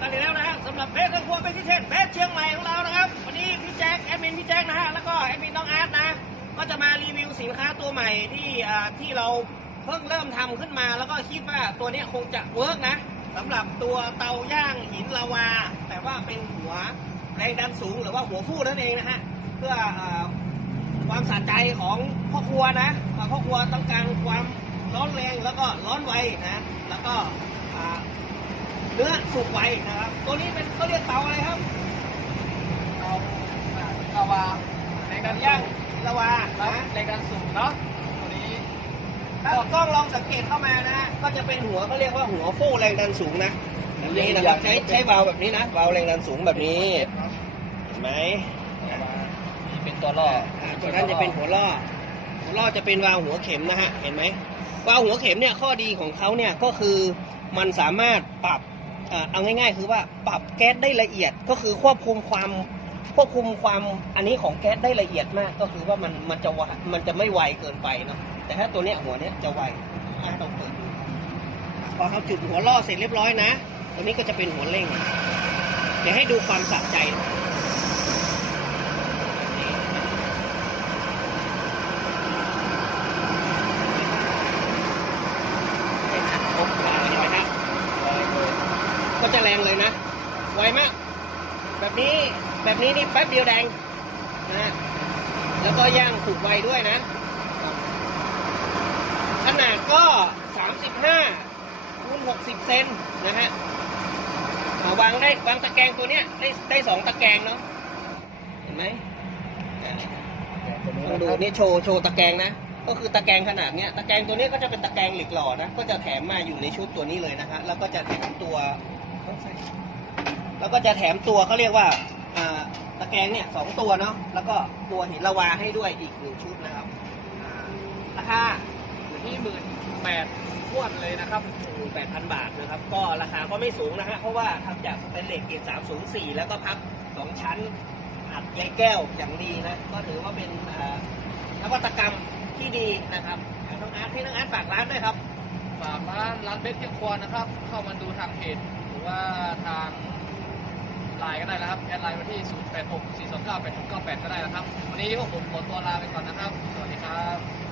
กันอีกแล้วนะฮะสำหรับเบสทั้งพวงเป็นพิเศเบสเชียงใหม่ของเรานะครับ วันนี้พี่แจ็คแอดมินพี่แจ็คนะฮะแล้วก็แอดมินน้องอาร์ตนะ ก็จะมารีวิวสินค้าตัวใหม่ที่อ่าที่เราเพิ่งเริ่มทำขึ้นมา แล้วก็คิดว่าตัวเนี้ยคงจะเวิร์กนะสำหรับตัวเตาย่างหินลาวา แต่ว่าเป็นหัวแรงดันสูงหรือว่าหัวฟูนั่นเองนะฮะเพื่ออ่า ความสะใจของพ่อครัวนะพ่อครัวต้องการความร้อนแรงแล้วก็ร้อนไวนะ แล้วก็อ่า สุกไวนะครับ ตัวนี้เป็นเขาเรียกเตาอะไรครับเอาลาวาในการย่าย่างงละวานะนะในการสูงเนาะตัวนี้ถ้ากล้องลองสังเกตเข้ามานะฮะก็จะเป็นหัวเขาเรียกว่าหัวฟูแรงดันสูงนะแบบนี้นะครับใช้ใช้วาล์วแบบนี้นะวาล์วแรงดันสูงแบบนี้เห็นไหมนี่เป็นตัวล่ออ่าตัวนั้นจะเป็นหัวล่อหัวล่อจะเป็นวาล์วหัวเข็มนะฮะเห็นไหมวาล์วหัวเข็มเนี่ยข้อดีของเขาเนี่ยก็คือมันสามารถปรับ เอาง่ายๆ คือว่าปรับแก๊สได้ละเอียดก็คือควบคุมความควบคุมความอันนี้ของแก๊สได้ละเอียดมากก็คือว่ามันมันจะวมันจะไม่ไวเกินไปเนาะแต่ถ้าตัวเนี้ยหัวเนี้ยจะไวต้องเปิดดูพอเขาจุดหัวล่อเสร็จเรียบร้อยนะตัวนี้ก็จะเป็นหัวเร่ง เดี๋ยวให้ดูความสะใจนะ เห็นไหมครับ ก็จะแรงเลยนะ ไวมาก แบบนี้แบบนี้นี่แป๊บเดียวแดงนะฮะแล้วก็ย่างสุกไวด้วยนะ ขนาดก็ 35คูณ60 เซนนะฮะอ่าวางได้วางตะแกรงตัวเนี้ยได้ได้สองตะแกรงเนาะเห็นไหมอ่าต้องดูนี่โชว์โชว์ตะแกรงนะ ก็คือตะแกรงขนาดเนี้ยตะแกรงตัวนี้ก็จะเป็นตะแกรงเหล็กหล่อนะ ก็จะแถมมาอยู่ในชุดตัวนี้เลยนะฮะแล้วก็จะแถมตัว แล้วก็จะแถมตัวเขาเรียกว่าตะแกรงเนี่ยสองตัวเนาะแล้วก็ตัวหินละวาให้ด้วยอีกหนึ่งชุดนะครับราคาอยู่ที่หมื่นแปดขวดเลยนะครับแปดพันบาทนะครับ ก็ราคาก็ไม่สูงนะฮะเพราะว่าทำจากสแตนเลสเกรด304แล้วก็พับสองชั้นอัดใยแก้วอย่างดีนะก็ถือว่าเป็นนวัตกรรมที่ดีนะครับน้องอาร์ตให้น้องอาร์ตฝากร้านด้วยครับฝากร้านร้านเบสเที่ยงควรนะครับ เข้ามาดูทางเพจหรือว่าทางไล น์ก็ได้นะครับ แอดไลน์มาที่ 0 8 6 4 2 9 8 6 9 8 ก็ได้นะครับ วันนี้พวกผมขอตัวลาไปก่อนนะครับ สวัสดีครับ